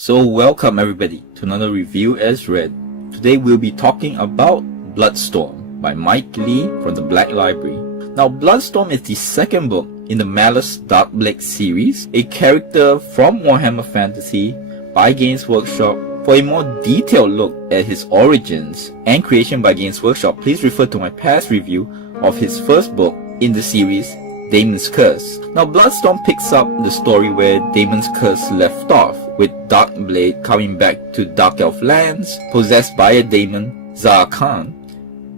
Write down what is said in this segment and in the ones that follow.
So welcome everybody to another review as read. Today we'll be talking about Bloodstorm by Mike Lee from the Black Library. Now Bloodstorm is the second book in the Malus Darkblade series, a character from Warhammer Fantasy by Games Workshop. For a more detailed look at his origins and creation by Games Workshop, please refer to my past review of his first book in the series, Daemon's Curse. Now Bloodstorm picks up the story where Daemon's Curse left off, with Darkblade coming back to Dark Elf lands, possessed by a daemon, Khan,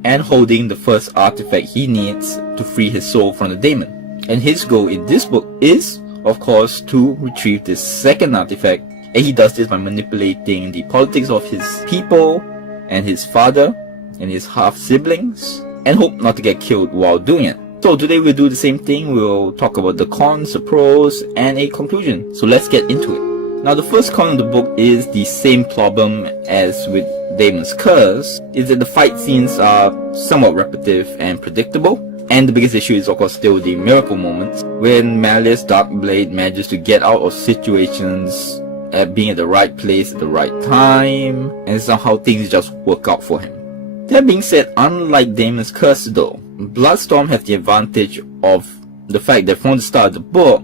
and holding the first artifact he needs to free his soul from the daemon. And his goal in this book is, of course, to retrieve this second artifact, and he does this by manipulating the politics of his people and his father and his half-siblings, and hope not to get killed while doing it. So today we'll do the same thing. We'll talk about the cons, the pros, and a conclusion. So let's get into it. Now the first con of the book is the same problem as with Daemon's Curse, is that the fight scenes are somewhat repetitive and predictable. And the biggest issue is of course still the miracle moments, when Malus Darkblade manages to get out of situations at being at the right place at the right time, and somehow things just work out for him. That being said, unlike Daemon's Curse though, Bloodstorm has the advantage of the fact that from the start of the book,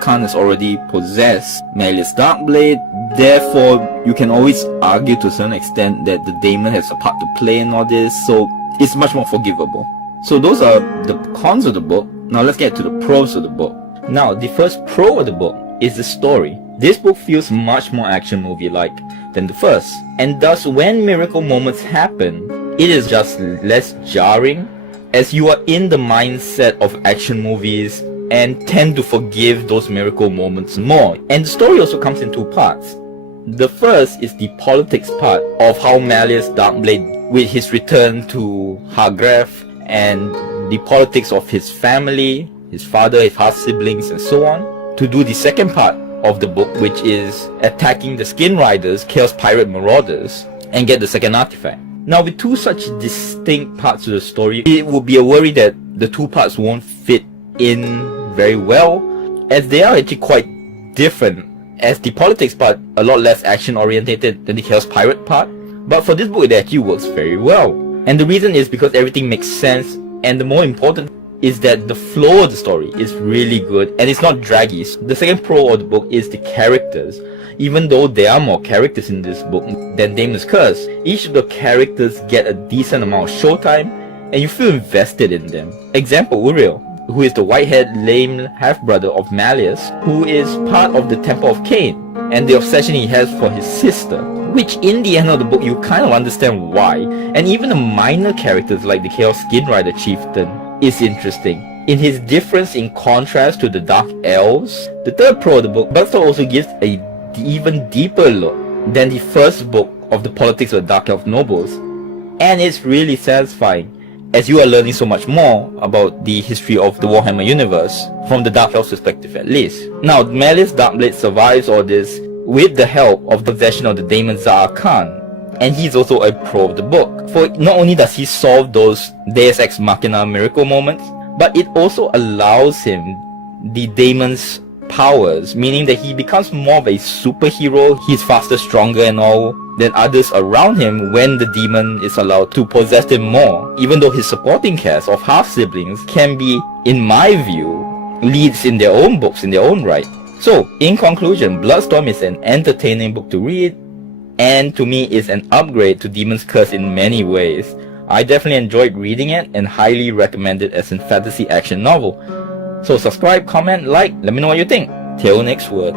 Khan has already possessed Malus Darkblade. Therefore, you can always argue to a certain extent that the daemon has a part to play in all this, so it's much more forgivable. So those are the cons of the book. Now let's get to the pros of the book. Now, the first pro of the book is the story. This book feels much more action movie-like than the first, and thus when miracle moments happen, it is just less jarring, as you are in the mindset of action movies and tend to forgive those miracle moments more. And the story also comes in two parts. The first is the politics part of how Malus Darkblade, with his return to Hargrave and the politics of his family, his father, his half-siblings and so on, to do the second part of the book, which is attacking the Skin Riders, Chaos Pirate Marauders, and get the second artifact. Now with two such distinct parts of the story, it would be a worry that the two parts won't fit in very well, as they are actually quite different, as the politics part a lot less action orientated than the Chaos Pirate part, but for this book it actually works very well. And the reason is because everything makes sense, and the more important is that the flow of the story is really good and it's not draggy. The second pro of the book is the characters. Even though there are more characters in this book than Daemon's Curse, each of the characters get a decent amount of showtime and you feel invested in them. Example, Uriel, who is the white-haired lame half-brother of Malus, who is part of the Temple of Cain, and the obsession he has for his sister, which in the end of the book you kind of understand why. And even the minor characters like the Chaos Skin Rider Chieftain is interesting in his difference in contrast to the Dark Elves. The third pro of the book, Bloodstorm also gives a even deeper look than the first book of the politics of the Dark Elf nobles, and it's really satisfying, as you are learning so much more about the history of the Warhammer universe, from the Dark Elf's perspective at least. Now, Malus Darkblade survives all this with the help of the possession of the daemon Khan, and he's also a pro of the book, for not only does he solve those Deus Ex Machina miracle moments, but it also allows him the daemon's powers, meaning that he becomes more of a superhero. He's faster, stronger and all than others around him when the demon is allowed to possess him more, even though his supporting cast of half-siblings can be, in my view, leads in their own books in their own right. So, in conclusion, Bloodstorm is an entertaining book to read, and to me is an upgrade to Daemon's Curse in many ways. I definitely enjoyed reading it and highly recommend it as a fantasy action novel. So subscribe, comment, like, let me know what you think. Till next word.